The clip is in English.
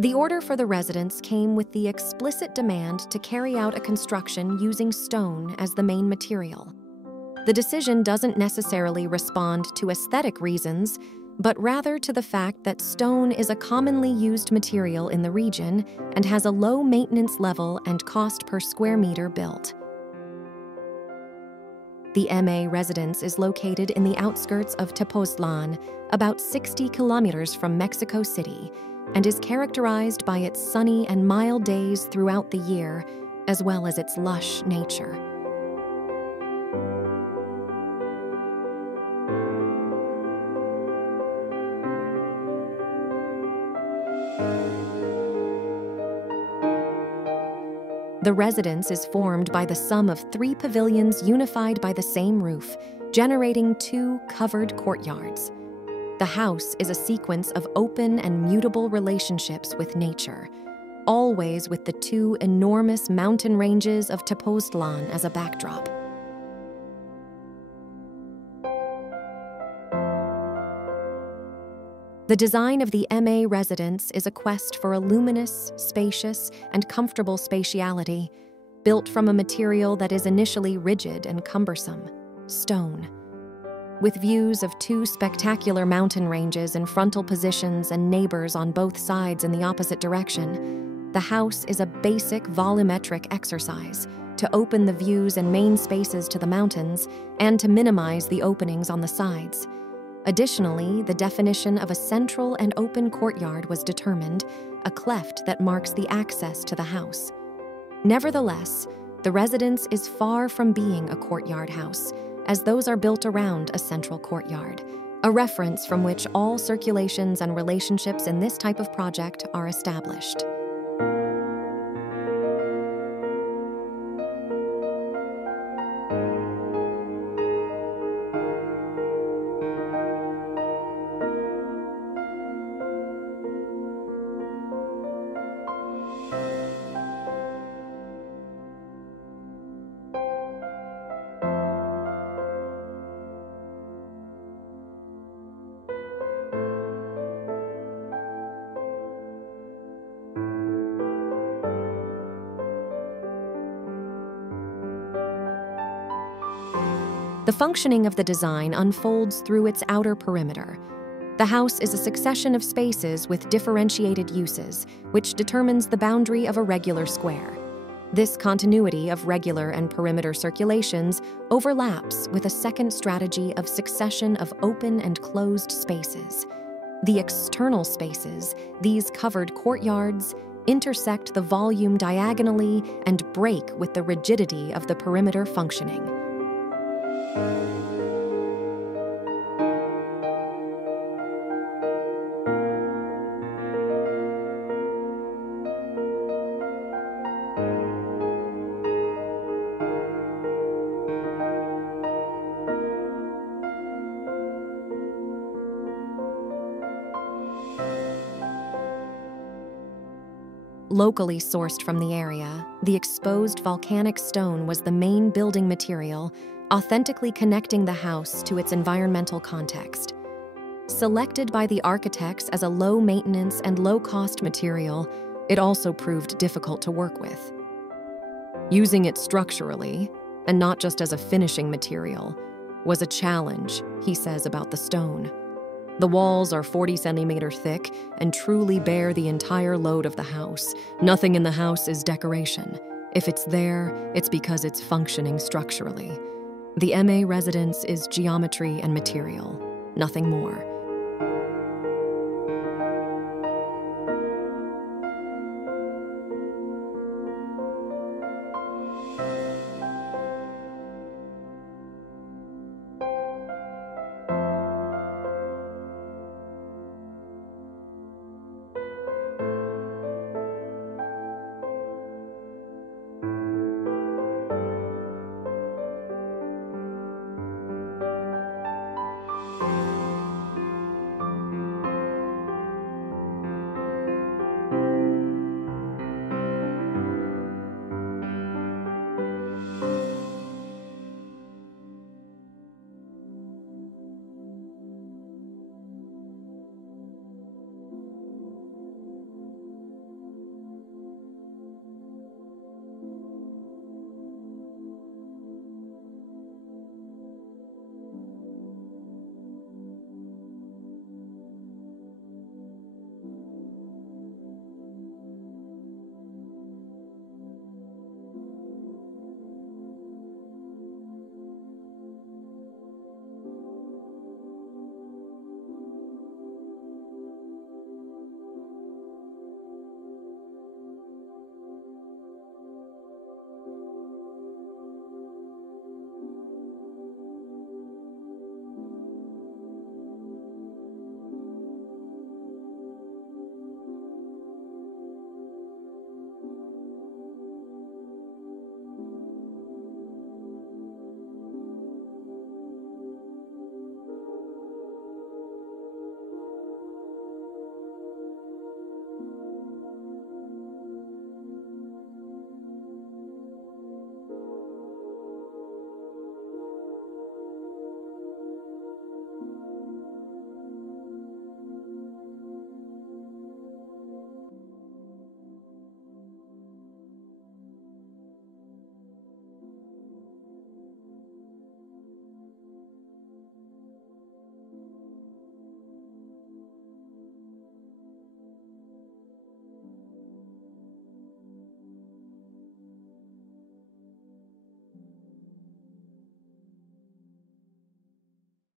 The order for the residence came with the explicit demand to carry out a construction using stone as the main material. The decision doesn't necessarily respond to aesthetic reasons, but rather to the fact that stone is a commonly used material in the region and has a low maintenance level and cost per square meter built. The MA residence is located in the outskirts of Tepoztlán, about 60 kilometers from Mexico City, and is characterized by its sunny and mild days throughout the year, as well as its lush nature. The residence is formed by the sum of 3 pavilions unified by the same roof, generating 2 covered courtyards. The house is a sequence of open and mutable relationships with nature, always with the 2 enormous mountain ranges of Tepoztlán as a backdrop. The design of the MA residence is a quest for a luminous, spacious, and comfortable spatiality, built from a material that is initially rigid and cumbersome, stone. With views of 2 spectacular mountain ranges in frontal positions and neighbors on both sides in the opposite direction, the house is a basic volumetric exercise to open the views and main spaces to the mountains and to minimize the openings on the sides. Additionally, the definition of a central and open courtyard was determined, a cleft that marks the access to the house. Nevertheless, the residence is far from being a courtyard house, as those are built around a central courtyard, a reference from which all circulations and relationships in this type of project are established. The functioning of the design unfolds through its outer perimeter. The house is a succession of spaces with differentiated uses, which determines the boundary of a regular square. This continuity of regular and perimeter circulations overlaps with a second strategy of succession of open and closed spaces. The external spaces, these covered courtyards, intersect the volume diagonally and break with the rigidity of the perimeter functioning. Locally sourced from the area, the exposed volcanic stone was the main building material, authentically connecting the house to its environmental context. Selected by the architects as a low-maintenance and low-cost material, it also proved difficult to work with. Using it structurally, and not just as a finishing material, was a challenge, he says about the stone. The walls are 40 centimeters thick and truly bear the entire load of the house. Nothing in the house is decoration. If it's there, it's because it's functioning structurally. The MA residence is geometry and material, nothing more.